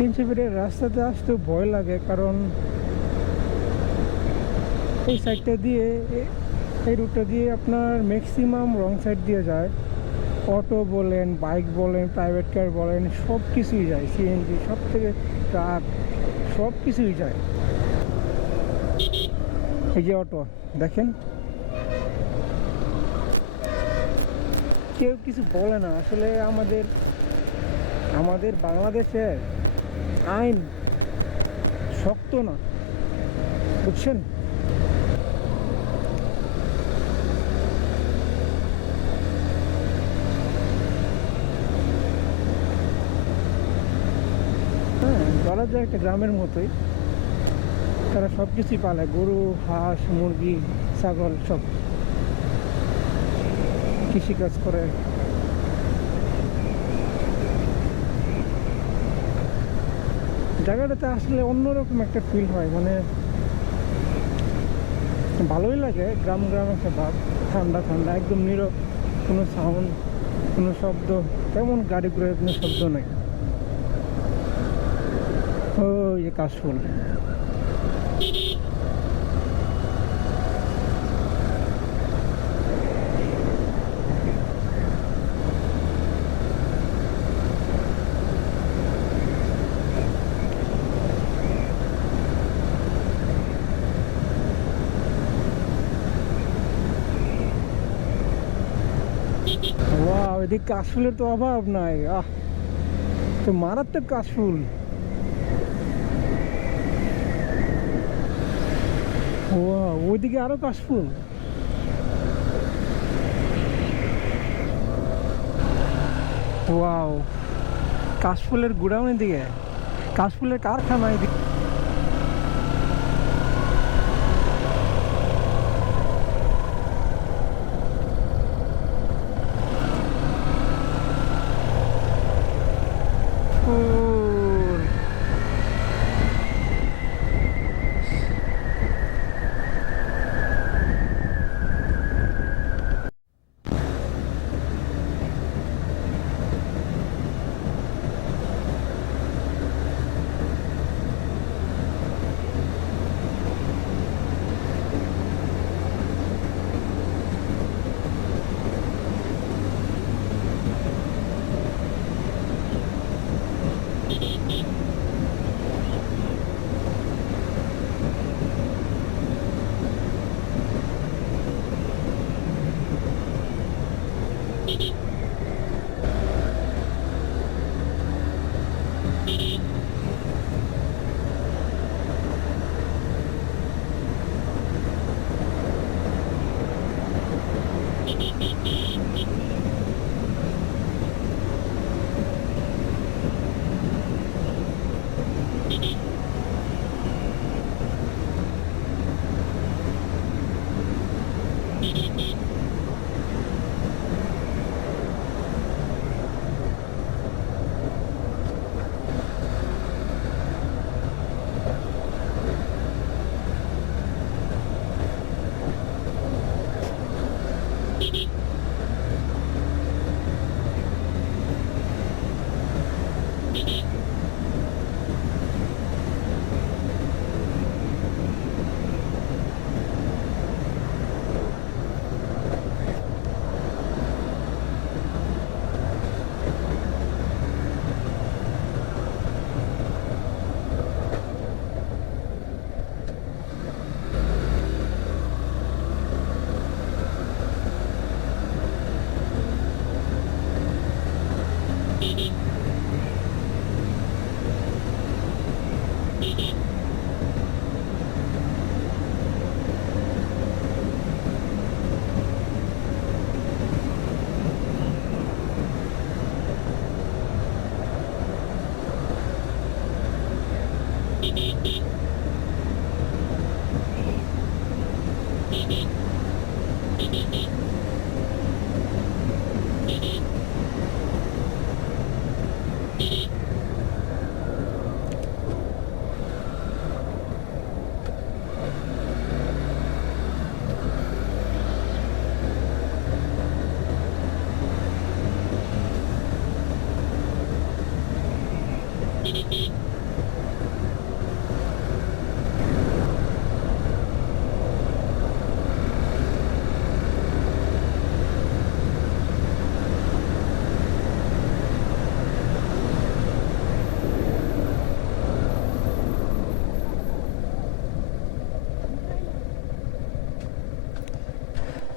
তিনশিবিরের রাস্তাতে আসতে ভয় লাগে, কারণ এই সাইডটা দিয়ে এই রুটটা দিয়ে আপনার ম্যাক্সিমাম রং সাইড দিয়ে যায়। অটো বলেন, বাইক বলেন, প্রাইভেট কার বলেন, সব কিছুই যায়, সিএনজি সব থেকে ট্রাক সব কিছুই যায়। এই যে অটো দেখেন, কেউ কিছু বলে না আসলে। আমাদের বাংলাদেশের আইন শক্ত না, বুঝছেন? হ্যাঁ, বলা যায় একটা গ্রামের মতোই। তারা সব কিছুই পালে, গরু, হাঁস, মুরগি, ছাগল, সব কৃষিকাজ করে। জায়গাটাতে আসলে অন্যরকম একটা ফিল হয়, মানে ভালোই লাগে। গ্রাম গ্রাম একটা ভাব, ঠান্ডা ঠান্ডা, একদম নীরব, কোনো সাউন্ড, কোনো শব্দ, তেমন গাড়ি ঘোড়ার কোনো শব্দ নেই। ও যে কাশফুল, ওয়াও, এদিকে কাশফুলের তো অভাব নাই। তো মারাত্মক কাশফুল। ওয়াও, ওইদিকে আরো কাশফুল। ওয়াও, কাশফুলের গুড়াউন এদিকে, কাশফুলের কারখানা এদিকে। ফুল।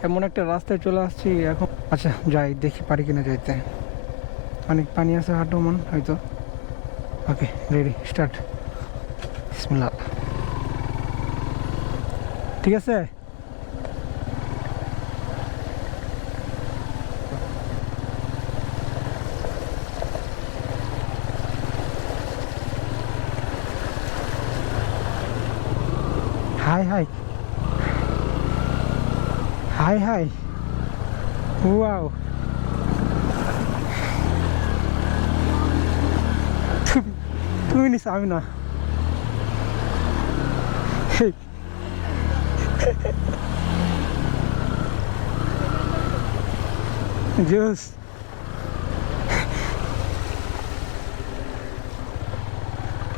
এমন একটা রাস্তায় চলে আসছি এখন। আচ্ছা যাই, দেখি পারি কিনা যাইতে। অনেক পানি আছে হাঁটু মন হয়তো। ওকে, রেডি, স্টার্ট। বিসমিল্লাহ। ঠিক আছে। High high high high, wow. তুমি নিস, আমি না। জোস।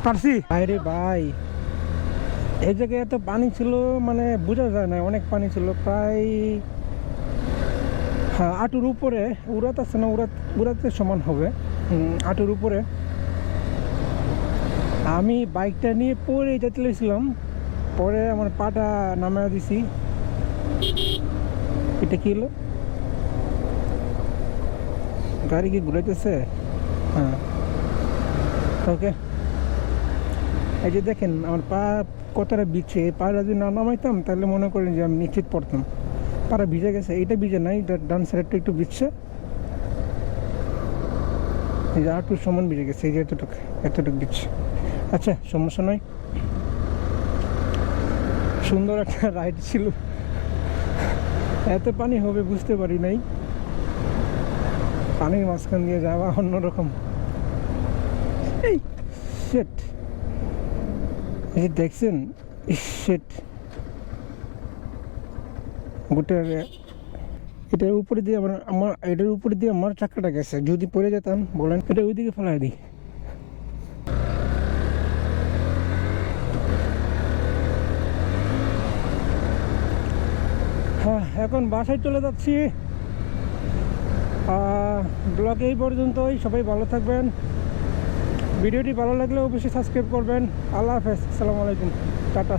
পারছি বাইরে ভাই। এই জায়গায় এত পানি ছিল মানে বোঝা যায় না, অনেক পানি ছিল প্রায়, হ্যাঁ আঁটুর উপরে। উড়াত আছে না, উড়াতে সমান হবে, আঁটুর উপরে। আমি বাইকটা নিয়ে পরে যেতে লেছিলাম, পরে আমার পাটা নামায় দিছি। এটা কি হলো, গাড়ি কি ঘুরাইতেছে? হ্যাঁ, ওকে। এই যে দেখেন আমার পা কতটা ভিজছে, পাটা যদি না নামাইতাম তাহলে মনে করেন যে আমি নিশ্চিত পড়তাম। পাটা ভিজে গেছে, এইটা ভিজে নাই, ডান সাইডটা একটু ভিজছে। এই যে আটুর সমান ভিজে গেছে, এই যে এতটুকু ভিজছে। আচ্ছা সমস্যা নয়, সুন্দর একটা রাইড ছিল। এত পানি হবে বুঝতে পারি নাই, পানির মাঝখান দিয়ে যাওয়া অন্যরকম। এই শেট, এই যে দেখছেন, শেট গোটা এটার উপরে দিয়ে আমার এটার উপরে দিয়ে আমার চাকাটা গেছে। যদি পড়ে যেতাম বলেন, এটা ওইদিকে ফেলাই দিই। হ্যাঁ, এখন বাসায় চলে যাচ্ছি। ব্লগ এই পর্যন্তই, সবাই ভালো থাকবেন। ভিডিওটি ভালো লাগলে অবশ্যই সাবস্ক্রাইব করবেন। আল্লাহ হাফেজ, আসসালামু আলাইকুম, টাটা।